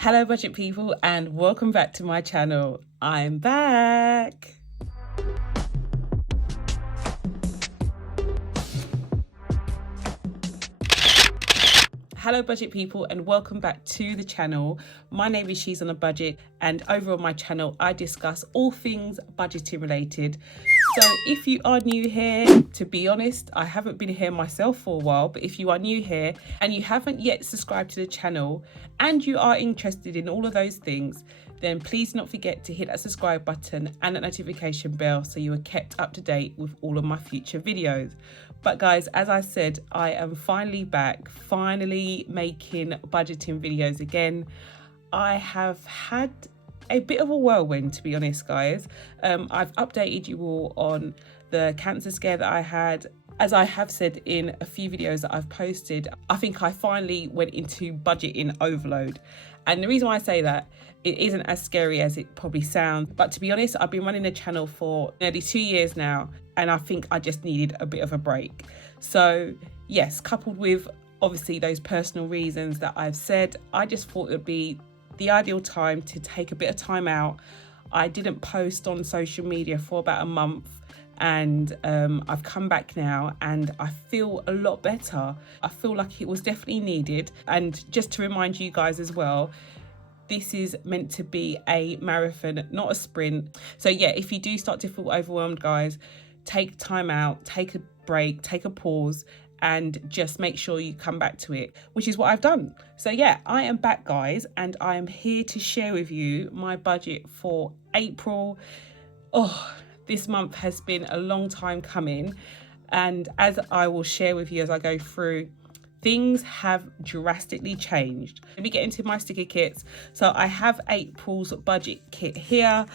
Hello budget people and welcome back to my channel. I'm back. Hello budget people and welcome back to the channel. My name is She's on a Budget, and over on my channel I discuss all things budgeting related. So if you are new here, to be honest, I haven't been here myself for a while, but if you are new here and you haven't yet subscribed to the channel and you are interested in all of those things, then please do not forget to hit that subscribe button and that notification bell so you are kept up to date with all of my future videos. But guys, as I said, I am finally back, finally making budgeting videos again. I have had a bit of a whirlwind, to be honest, guys. I've updated you all on the cancer scare that I had. As I have said in a few videos that I've posted, I think I finally went into budgeting overload. And the reason why I say that, it isn't as scary as it probably sounds. But to be honest, I've been running the channel for nearly 2 years now, and I think I just needed a bit of a break. So yes, coupled with obviously those personal reasons that I've said, I just thought it would be the ideal time to take a bit of time out. I didn't post on social media for about a month, and I've come back now and I feel a lot better. I feel like it was definitely needed. And just to remind you guys as well, this is meant to be a marathon, not a sprint. So yeah, if you do start to feel overwhelmed, guys, take time out, take a break, take a pause, and just make sure you come back to it, which is what I've done. So yeah, I am back, guys, and I am here to share with you my budget for April. Oh, this month has been a long time coming, and as I will share with you as I go through, things have drastically changed. Let me get into my sticker kits. So I have April's budget kit here.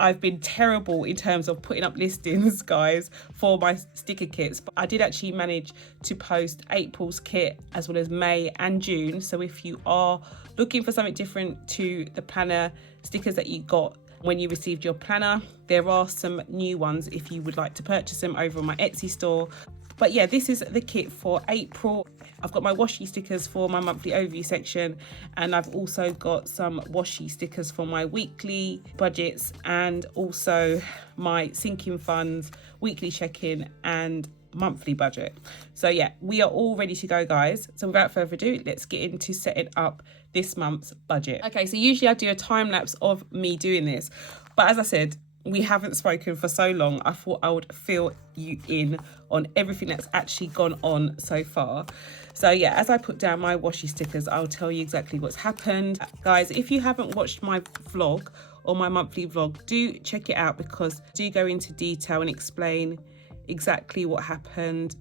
I've been terrible in terms of putting up listings, guys, for my sticker kits, but I did actually manage to post April's kit as well as May and June. So if you are looking for something different to the planner stickers that you got when you received your planner, there are some new ones if you would like to purchase them over on my Etsy store. But yeah, this is the kit for April. I've got my washi stickers for my monthly overview section, and I've also got some washi stickers for my weekly budgets and also my sinking funds, weekly check-in and monthly budget. So yeah, we are all ready to go, guys. So without further ado, let's get into setting up this month's budget. Okay, so usually I do a time lapse of me doing this, but as I said, we haven't spoken for so long. I thought I would fill you in on everything that's actually gone on so far. So yeah, as I put down my washi stickers, I'll tell you exactly what's happened. Guys, if you haven't watched my vlog or my monthly vlog, do check it out because I do go into detail and explain exactly what happened.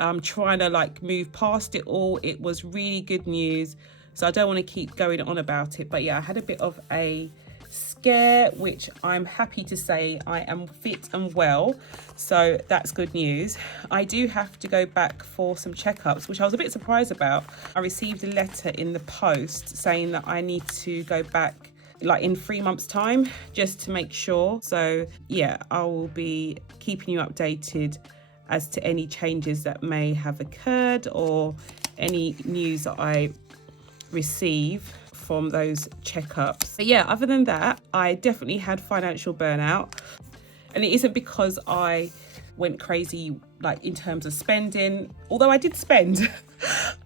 I'm trying to move past it all. It was really good news, so I don't want to keep going on about it. But yeah, I had a bit of a scare, which I'm happy to say I am fit and well, so that's good news. I do have to go back for some checkups, which I was a bit surprised about. I received a letter in the post saying that I need to go back in 3 months time just to make sure. So yeah, I will be keeping you updated as to any changes that may have occurred or any news that I receive from those checkups. But yeah, other than that, I definitely had financial burnout, and it isn't because I went crazy in terms of spending, although I did spend.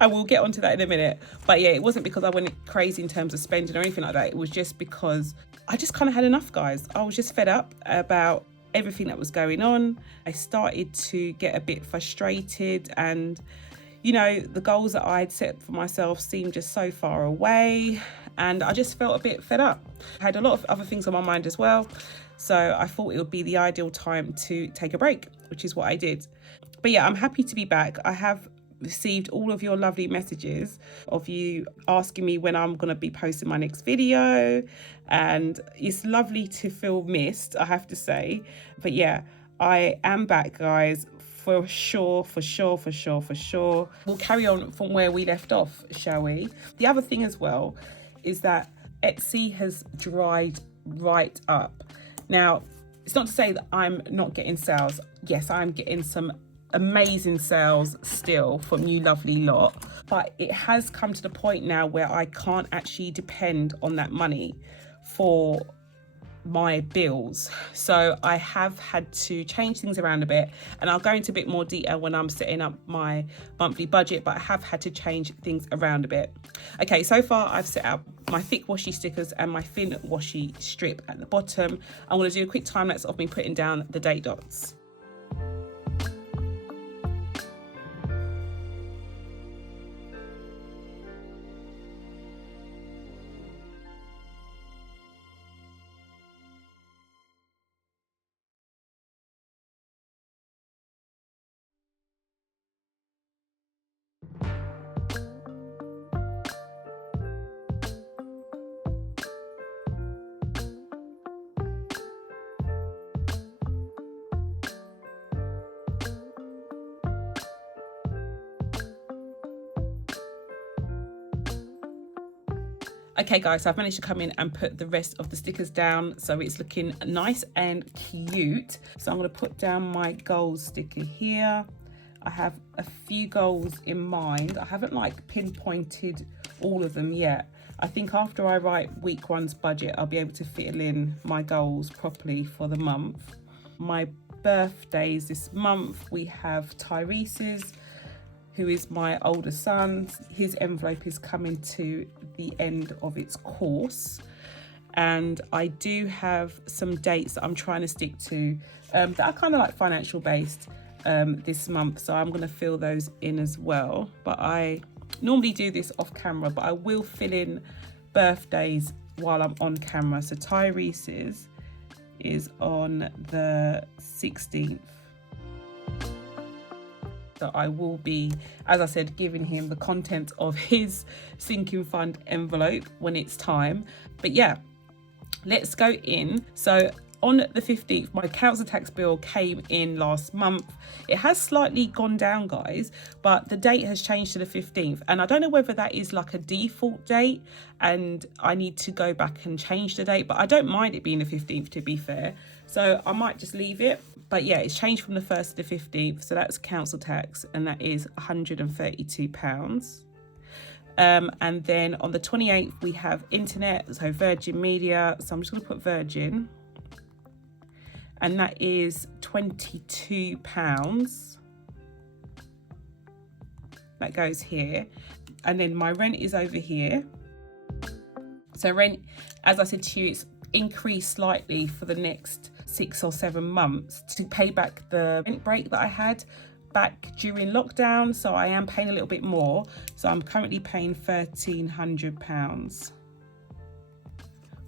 I will get onto that in a minute. But yeah, it wasn't because I went crazy in terms of spending or anything like that. It was just because I just kind of had enough, guys. I was just fed up about everything that was going on. I started to get a bit frustrated, and you know, the goals that I'd set for myself seemed just so far away, and I just felt a bit fed up. I had a lot of other things on my mind as well, so I thought it would be the ideal time to take a break, which is what I did. But yeah, I'm happy to be back. I have received all of your lovely messages of you asking me when I'm going to be posting my next video, and it's lovely to feel missed, I have to say. But yeah, I am back, guys. For sure. We'll carry on from where we left off, shall we? The other thing as well is that Etsy has dried right up. Now, it's not to say that I'm not getting sales. Yes, I'm getting some amazing sales still from you lovely lot, but it has come to the point now where I can't actually depend on that money for my bills. So I have had to change things around a bit, and I'll go into a bit more detail when I'm setting up my monthly budget, but I have had to change things around a bit. Okay, so far I've set up my thick washi stickers and my thin washi strip at the bottom. I'm going to do a quick time lapse of me putting down the date dots. Okay guys, so I've managed to come in and put the rest of the stickers down, so it's looking nice and cute. So I'm going to put down my gold sticker here. I have a few goals in mind. I haven't like pinpointed all of them yet. I think after I write week one's budget, I'll be able to fill in my goals properly for the month. My birthdays this month, we have Tyrese's, who is my older son. His envelope is coming to the end of its course, and I do have some dates that I'm trying to stick to that are kind of like financial based this month, so I'm going to fill those in as well. But I normally do this off camera, but I will fill in birthdays while I'm on camera. So Tyrese's is on the 16th. So I will be, as I said, giving him the content of his sinking fund envelope when it's time. But yeah, let's go in. So on the 15th, my council tax bill came in last month. It has slightly gone down, guys, but the date has changed to the 15th. And I don't know whether that is like a default date and I need to go back and change the date, but I don't mind it being the 15th, to be fair. So I might just leave it. But yeah, it's changed from the 1st to the 15th. So that's council tax, and that is £132. And then on the 28th, we have internet, so Virgin Media. So I'm just going to put Virgin. And that is £22. That goes here. And then my rent is over here. So rent, as I said to you, it's increased slightly for the next 6 or 7 months to pay back the rent break that I had back during lockdown. So I am paying a little bit more. So I'm currently paying £1,300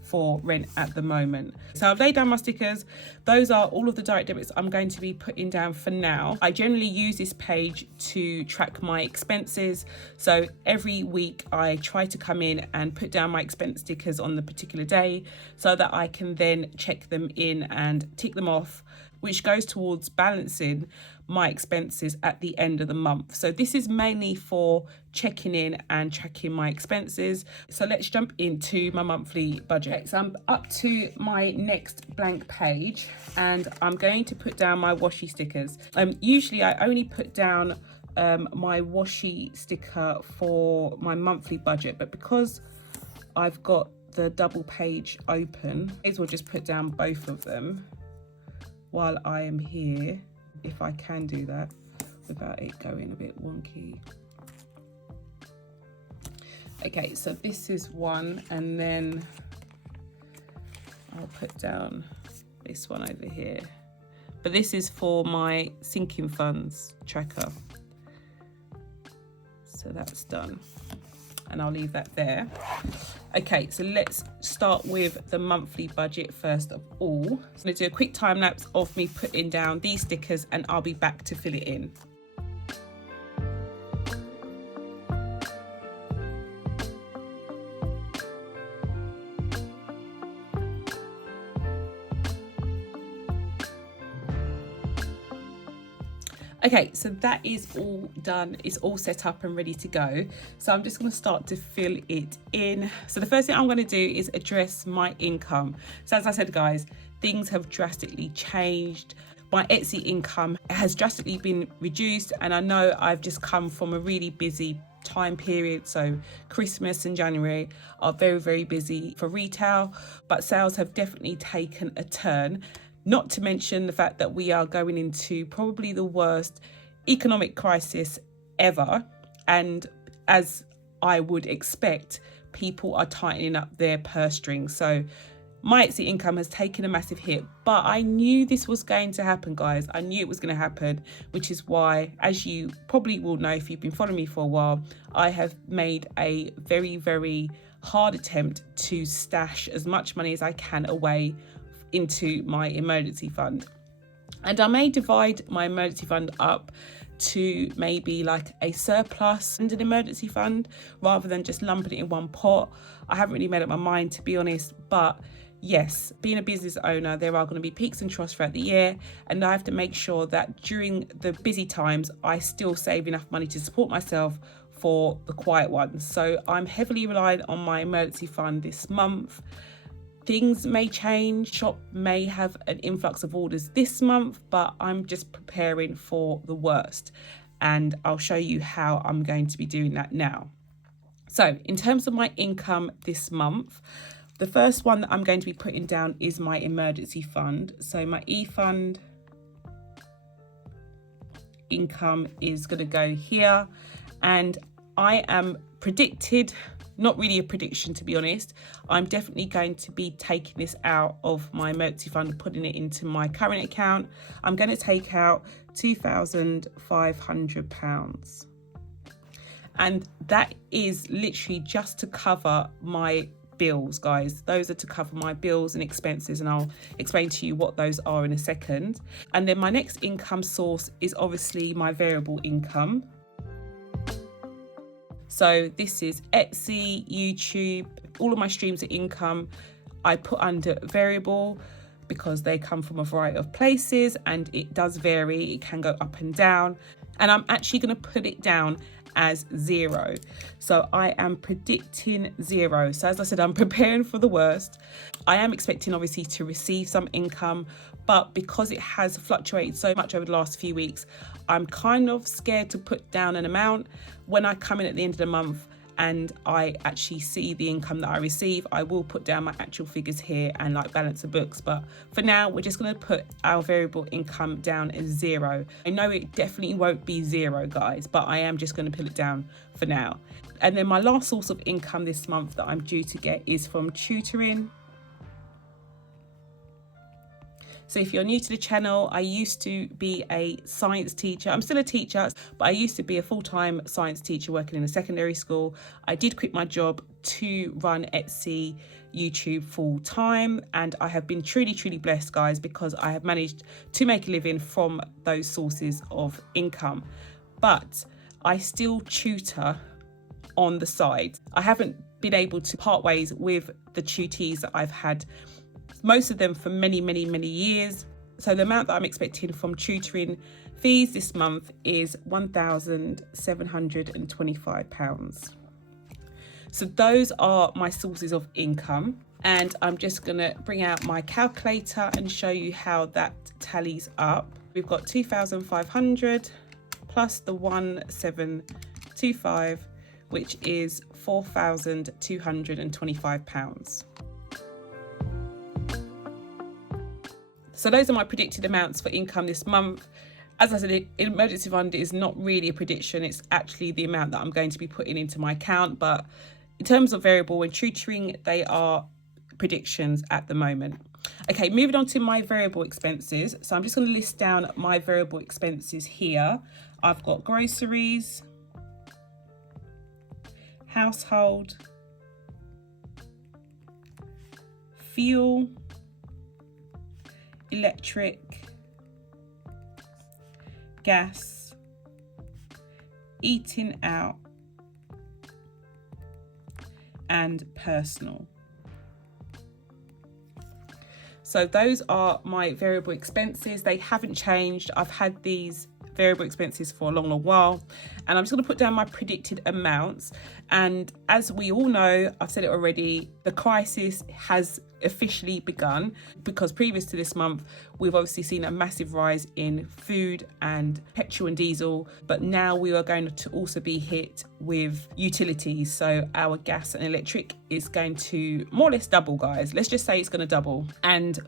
for rent at the moment. So I've laid down my stickers. Those are all of the direct debits I'm going to be putting down for now. I generally use this page to track my expenses. So every week I try to come in and put down my expense stickers on the particular day so that I can then check them in and tick them off, which goes towards balancing my expenses at the end of the month. So this is mainly for checking in and tracking my expenses. So let's jump into my monthly budget. So I'm up to my next blank page and I'm going to put down my washi stickers. Usually I only put down my washi sticker for my monthly budget, but because I've got the double page open, I may as well just put down both of them while I am here, if I can do that without it going a bit wonky. Okay, so this is one, and then I'll put down this one over here. But this is for my sinking funds tracker. So that's done. And I'll leave that there. Okay, so let's start with the monthly budget first of all. So I'm gonna do a quick time lapse of me putting down these stickers and I'll be back to fill it in. Okay, so that is all done. It's all set up and ready to go. So I'm just going to start to fill it in. So the first thing I'm going to do is address my income. So as I said, guys, things have drastically changed. my Etsy income has drastically been reduced, and I know I've just come from a really busy time period. So Christmas and January are very, very busy for retail, but sales have definitely taken a turn, not to mention the fact that we are going into probably the worst economic crisis ever. And as I would expect, people are tightening up their purse strings. So my Etsy income has taken a massive hit, but I knew this was going to happen, guys. I knew it was going to happen, which is why, as you probably will know if you've been following me for a while, I have made a very, very hard attempt to stash as much money as I can away into my emergency fund. And I may divide my emergency fund up to maybe like a surplus and an emergency fund rather than just lumping it in one pot. I haven't really made up my mind, to be honest, but yes, being a business owner, there are going to be peaks and troughs throughout the year, and I have to make sure that during the busy times, I still save enough money to support myself for the quiet ones. So I'm heavily reliant on my emergency fund this month. Things may change, shop may have an influx of orders this month, but I'm just preparing for the worst. And I'll show you how I'm going to be doing that now. So in terms of my income this month, the first one that I'm going to be putting down is my emergency fund. So my e-fund income is going to go here. And I am predicted, not really a prediction to be honest, I'm definitely going to be taking this out of my emergency fund and putting it into my current account. I'm going to take out £2,500. And that is literally just to cover my bills, guys. Those are to cover my bills and expenses, and I'll explain to you what those are in a second. And then my next income source is obviously my variable income. So this is Etsy, YouTube, all of my streams of income I put under variable because they come from a variety of places and it does vary. It can go up and down, and I'm actually going to put it down as 0. So I am predicting 0. So as I said, I'm preparing for the worst. I am expecting obviously to receive some income, but because it has fluctuated so much over the last few weeks, I'm kind of scared to put down an amount. When I come in at the end of the month and I actually see the income that I receive, I will put down my actual figures here and like balance the books. But for now, we're just going to put our variable income down as 0. I know it definitely won't be 0, guys, but I am just going to put it down for now. And then my last source of income this month that I'm due to get is from tutoring. So if you're new to the channel, I used to be a science teacher. I'm still a teacher, but I used to be a full-time science teacher working in a secondary school. I did quit my job to run Etsy, YouTube full-time, and I have been truly, truly blessed, guys, because I have managed to make a living from those sources of income. But I still tutor on the side. I haven't been able to part ways with the tutees that I've had, most of them for many, many, many years. So the amount that I'm expecting from tutoring fees this month is £1,725. So those are my sources of income. And I'm just gonna bring out my calculator and show you how that tallies up. We've got 2,500 plus the 1,725, which is £4,225. So those are my predicted amounts for income this month. As I said, emergency fund is not really a prediction. It's actually the amount that I'm going to be putting into my account. But in terms of variable and tutoring, they are predictions at the moment. Okay, moving on to my variable expenses. So I'm just going to list down my variable expenses here. I've got groceries, household, fuel, electric, gas, eating out, and personal. So those are my variable expenses. They haven't changed. I've had these variable expenses for a long while. And I'm just going to put down my predicted amounts. And as we all know, I've said it already, the crisis has officially begun, because previous to this month, we've obviously seen a massive rise in food and petrol and diesel, but now we are going to also be hit with utilities. So our gas and electric is going to more or less double, guys. Let's just say it's going to double. And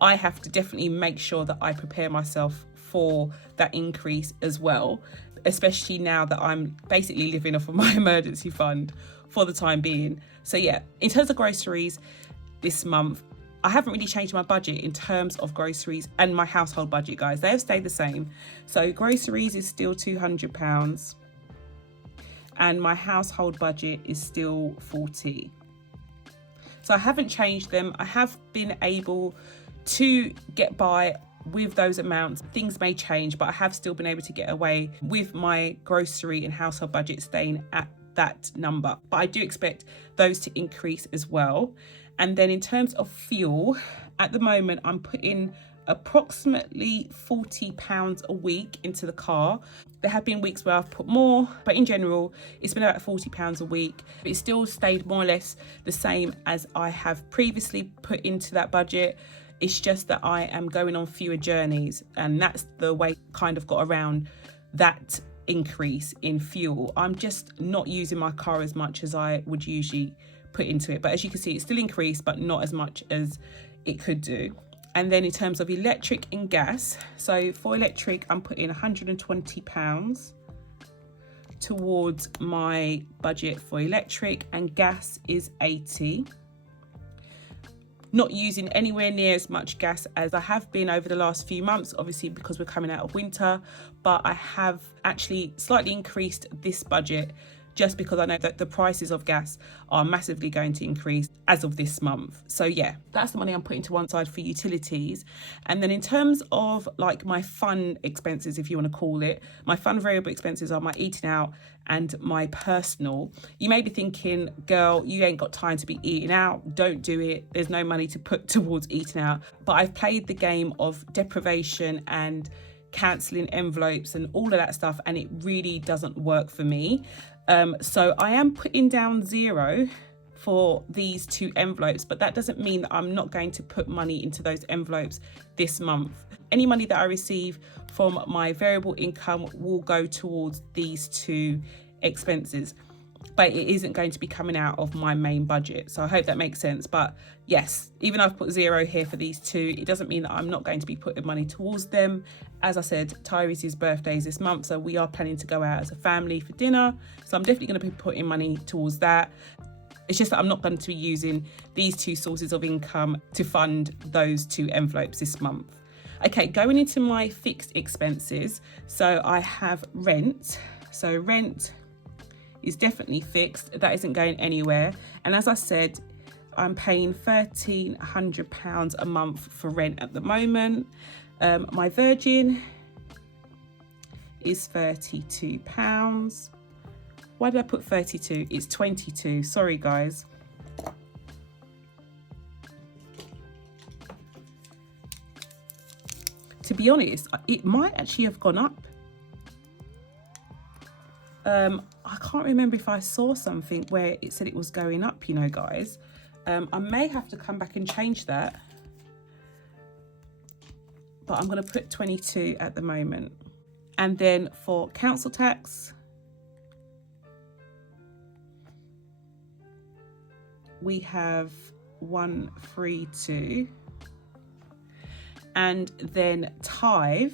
I have to definitely make sure that I prepare myself for that increase as well, especially now that I'm basically living off of my emergency fund for the time being. So yeah, in terms of groceries this month, I haven't really changed my budget in terms of groceries and my household budget, guys. They have stayed the same. So groceries is still £200 and my household budget is still 40. So I haven't changed them. I have been able to get by with those amounts. Things may change, but I have still been able to get away with my grocery and household budget staying at that number. But I do expect those to increase as well. And then in terms of fuel, at the moment, I'm putting approximately £40 a week into the car. There have been weeks where I've put more, but in general, it's been about £40 a week. It still stayed more or less the same as I have previously put into that budget. It's just that I am going on fewer journeys, and that's the way I kind of got around that increase in fuel. I'm just not using my car as much as I would usually put into it. But as you can see, it's still increased, but not as much as it could do. And then in terms of electric and gas, so for electric, I'm putting £120 towards my budget for electric, and gas is 80. Not using anywhere near as much gas as I have been over the last few months, obviously because we're coming out of winter, but I have actually slightly increased this budget just because I know that the prices of gas are massively going to increase as of this month. So yeah, that's the money I'm putting to one side for utilities. And then in terms of like my fun expenses, if you want to call it, my fun variable expenses are my eating out and my personal. You may be thinking, girl, you ain't got time to be eating out. Don't do it. There's no money to put towards eating out. But I've played the game of deprivation and cancelling envelopes and all of that stuff, and it really doesn't work for me. So I am putting down 0 for these 2 envelopes, but that doesn't mean that I'm not going to put money into those envelopes this month. Any money that I receive from my variable income will go towards these 2 expenses, but it isn't going to be coming out of my main budget. So I hope that makes sense. But yes, even though I've put 0 here for these 2, it doesn't mean that I'm not going to be putting money towards them. As I said, Tyrese's birthday is this month, so we are planning to go out as a family for dinner. So I'm definitely going to be putting money towards that. It's just that I'm not going to be using these 2 sources of income to fund those 2 envelopes this month. Okay, going into my fixed expenses. So I have rent. So rent is definitely fixed. That isn't going anywhere. And as I said, I'm paying £1,300 a month for rent at the moment. My Virgin is £32. Why did I put 32? It's 22. Sorry, guys. To be honest, it might actually have gone up. I can't remember if I saw something where it said it was going up, you know, guys. I may have to come back and change that. But I'm going to put 22 at the moment. And then for council tax, we have 132. And then tithe.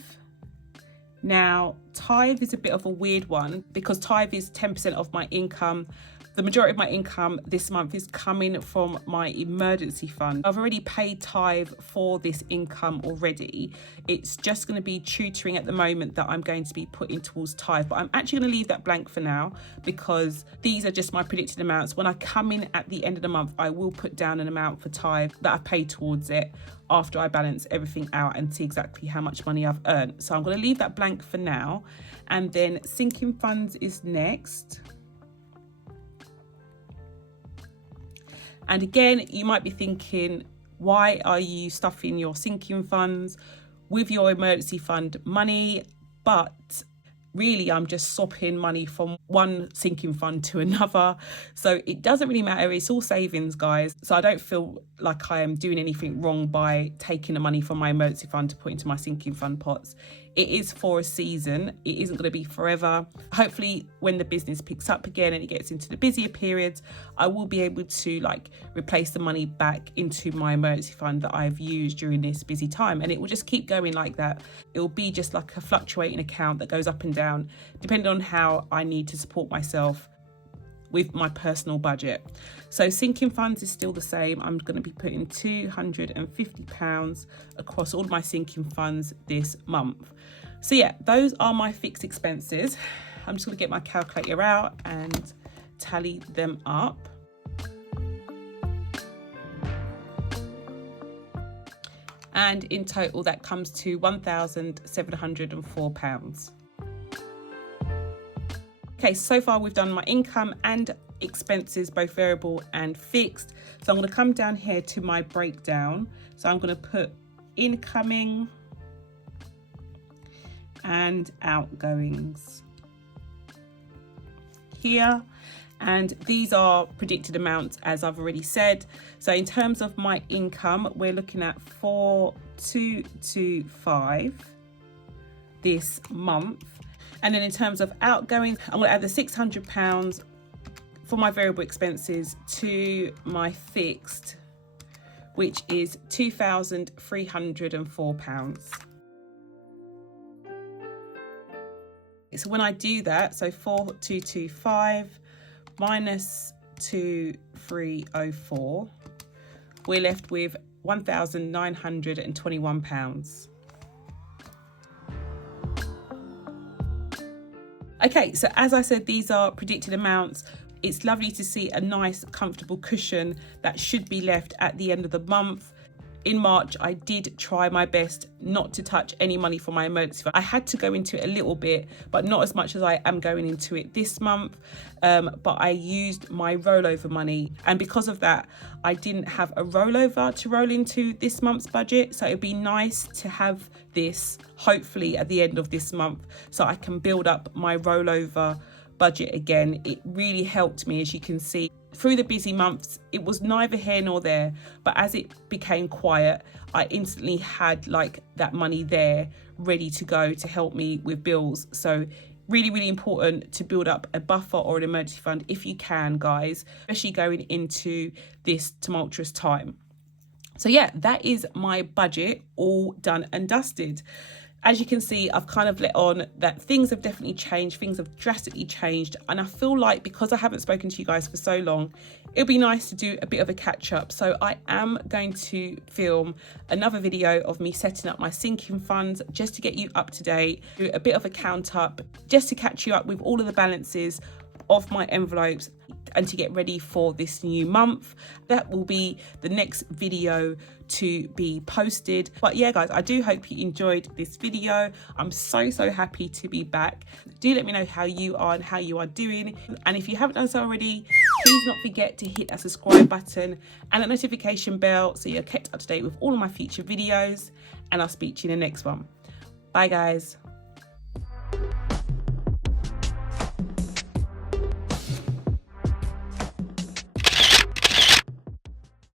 Now, tithe is a bit of a weird one because tithe is 10% of my income. The majority of my income this month is coming from my emergency fund. I've already paid tithe for this income already. It's just going to be tutoring at the moment that I'm going to be putting towards tithe, but I'm actually going to leave that blank for now because these are just my predicted amounts. When I come in at the end of the month, I will put down an amount for tithe that I've paid towards it after I balance everything out and see exactly how much money I've earned. So I'm going to leave that blank for now. And then sinking funds is next. And again, you might be thinking, why are you stuffing your sinking funds with your emergency fund money? but really I'm just swapping money from one sinking fund to another. So it doesn't really matter. It's all savings, guys. So I don't feel like I am doing anything wrong by taking the money from my emergency fund to put into my sinking fund pots. It is for a season. It isn't going to be forever. Hopefully when the business picks up again and it gets into the busier periods, I will be able to like replace the money back into my emergency fund that I've used during this busy time. And it will just keep going like that. It will be just like a fluctuating account that goes up and down, depending on how I need to support myself with my personal budget. So sinking funds is still the same. I'm going to be putting £250 across all my sinking funds this month. So yeah, those are my fixed expenses. I'm just going to get my calculator out and tally them up. And in total that comes to £1,704. Okay, so far we've done my income and expenses, both variable and fixed. So I'm going to come down here to my breakdown. So I'm going to put incoming and outgoings here. And these are predicted amounts, as I've already said. So in terms of my income, we're looking at 4,225 this month. And then in terms of outgoings, I'm going to add the £600 for my variable expenses to my fixed, which is £2,304. So when I do that, so 4,225 minus 2,304, we're left with £1,921. Okay, so as I said, these are predicted amounts. It's lovely to see a nice, comfortable cushion that should be left at the end of the month. In March, I did try my best not to touch any money for my emergency fund. I had to go into it a little bit, but not as much as I am going into it this month. But I used my rollover money. And because of that, I didn't have a rollover to roll into this month's budget. So it'd be nice to have this, hopefully at the end of this month, so I can build up my rollover budget again. It really helped me, as you can see. Through the busy months, it was neither here nor there, but as it became quiet, I instantly had like that money there ready to go to help me with bills. So really, really important to build up a buffer or an emergency fund if you can, guys, especially going into this tumultuous time. So yeah, that is my budget all done and dusted. As you can see, I've kind of let on that things have definitely changed. Things have drastically changed. And I feel like because I haven't spoken to you guys for so long, it'll be nice to do a bit of a catch up. So I am going to film another video of me setting up my sinking funds just to get you up to date, do a bit of a count up, just to catch you up with all of the balances of my envelopes and to get ready for this new month. That will be the next video to be posted. But yeah, guys, I do hope you enjoyed this video. I'm so happy to be back. Do let me know how you are and how you are doing. And if you haven't done so already, please not forget to hit that subscribe button and that notification bell so you're kept up to date with all of my future videos. And I'll speak to you in the next one. Bye, guys.